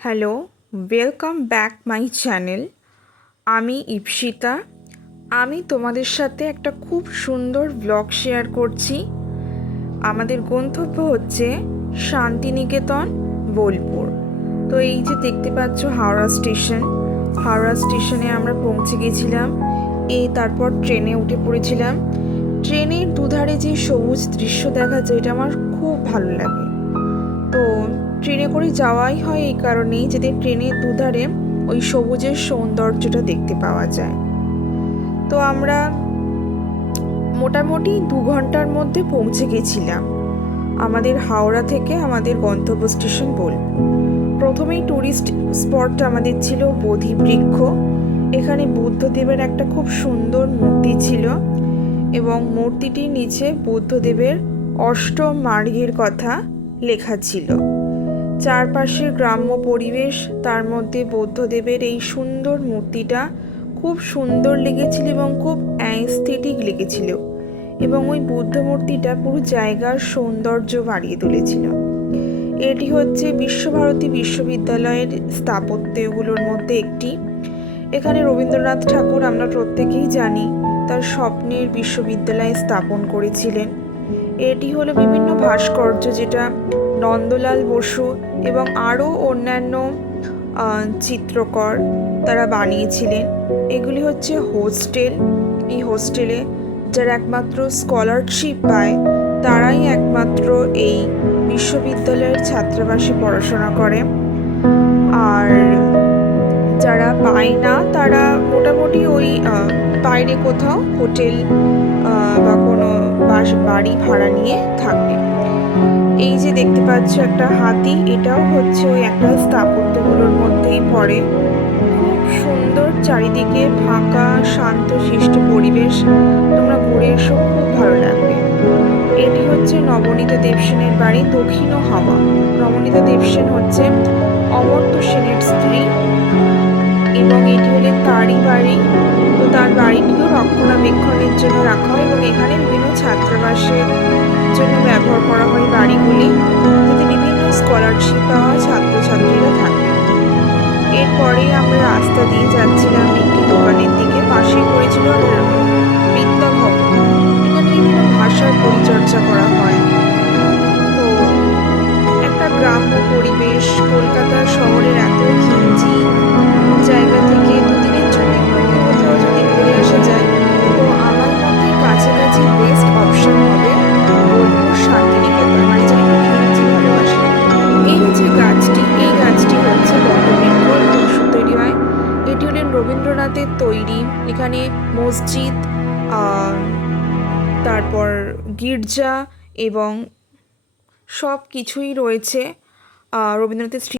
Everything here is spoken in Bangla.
Hello, welcome back my channel. আমি ইপসিতা। আমি তোমাদের সাথে একটা খুব সুন্দর ব্লগ শেয়ার করছি। আমাদের গন্তব্য হচ্ছে শান্তিনিকেতন, বোলপুর। তো এই যে দেখতে পাচ্ছ হাওড়া স্টেশনে আমরা পৌঁছে গেছিলাম। তারপর ট্রেনে উঠে পড়েছিলাম। ট্রেনের দুধারে যে সবুজ দৃশ্য দেখা যায়, এটা আমার খুব ভালো লাগে। তো ট্রেনে করে যাওয়াই হয় এই কারণেই, যাতে ট্রেনের দুধারে ওই সবুজের সৌন্দর্যটা দেখতে পাওয়া যায়। তো আমরা মোটামুটি 2 ঘন্টার মধ্যে পৌঁছে গেছিলাম আমাদের হাওড়া থেকে আমাদের গন্তব্য স্টেশন বোলপুর। প্রথমেই ট্যুরিস্ট স্পটটা আমাদের ছিল বোধি বৃক্ষ। এখানে বুদ্ধদেবের একটা খুব সুন্দর মূর্তি ছিল এবং মূর্তিটির নিচে বুদ্ধদেবের অষ্টমার্গের কথা লেখা ছিল। চারপাশে গ্রাম্য পরিবেশ, তার মধ্যে বুদ্ধদেবের এই সুন্দর মূর্তিটা খুব সুন্দর লেগেছিল এবং খুব অ্যাস্থেটিক লেগেছিল, এবং ওই বুদ্ধ মূর্তিটা পুরো জায়গার সৌন্দর্য বাড়িয়ে তুলেছিল। এটি হচ্ছে বিশ্বভারতী বিশ্ববিদ্যালয়ের স্থাপত্যগুলোর মধ্যে একটি। এখানে রবীন্দ্রনাথ ঠাকুর, আমরা প্রত্যেকেই জানি, তার স্বপ্নের বিশ্ববিদ্যালয় স্থাপন করেছিলেন। এটি হলো বিভিন্ন ভাস্কর্য যেটা নন্দলাল বসু এবং আরও অন্যান্য চিত্রকর তারা বানিয়েছিলেন। এগুলি হচ্ছে হোস্টেল। এই হোস্টেলে যারা একমাত্র স্কলারশিপ পায় তারাই একমাত্র এই বিশ্ববিদ্যালয়ের ছাত্রাবাসে পড়াশোনা করে, আর যারা পায় না তারা মোটামুটি ওই বাইরে কোথাও হোটেল বা কোনো বাড়ি ভাড়া নিয়ে থাকে। এই যে দেখতে পাচ্ছ একটা হাতি, এটাও হচ্ছে ওই একটা স্থাপত্যগুলোর মধ্যেই পড়ে। খুব সুন্দর, চারিদিকে ফাঁকা শান্ত শিষ্ট পরিবেশ, তোমরা ঘুরে এসো, খুব ভালো লাগবে। এটি হচ্ছে নবনীতা দেবসেনের বাড়ি, দক্ষিণ হাওয়া। নবনীতা দেবসেন হচ্ছে অমর্ত্য সেনের স্ত্রী এবং এটি হলেন তারই বাড়ি। তো তার বাড়িটিও রক্ষণাবেক্ষণের জন্য রাখা হয় এবং এখানে বিভিন্ন ছাত্রাবাসের জন্য ব্যবহার করা হয় বাড়িগুলি, যাতে বিভিন্ন স্কলারশিপ পাওয়া ছাত্রছাত্রীরা থাকে। এরপরে আমরা রাস্তা দিয়ে যাচ্ছিলাম একটি দোকানের দিকে। পাশেই পড়েছিল বিদ্যা ভবন। এখানে বিভিন্ন ভাষার পরিচর্যা করা হয়। তো একটা গ্রাম্য পরিবেশ, কলকাতার শহরের এত ঘিঞ্জি জায়গা থেকে দুদিনের জন্য একটু কোথাও যদি ঘুরে আসা যায়, তো আমার মতে কাছাকাছি বেস্ট অপশন হবে বোলপুর শান্তিনিকেতন, মানে যারা একটু ঘিঞ্জি ভালোবাসে। এই যে গাছটি, এই গাছটি হচ্ছে বটবৃক্ষ, রসুন তৈরি হয়। এটি হলেন রবীন্দ্রনাথের তৈরি। এখানে মসজিদ, তারপর গির্জা এবং সব কিছুই রয়েছে রবীন্দ্রনাথের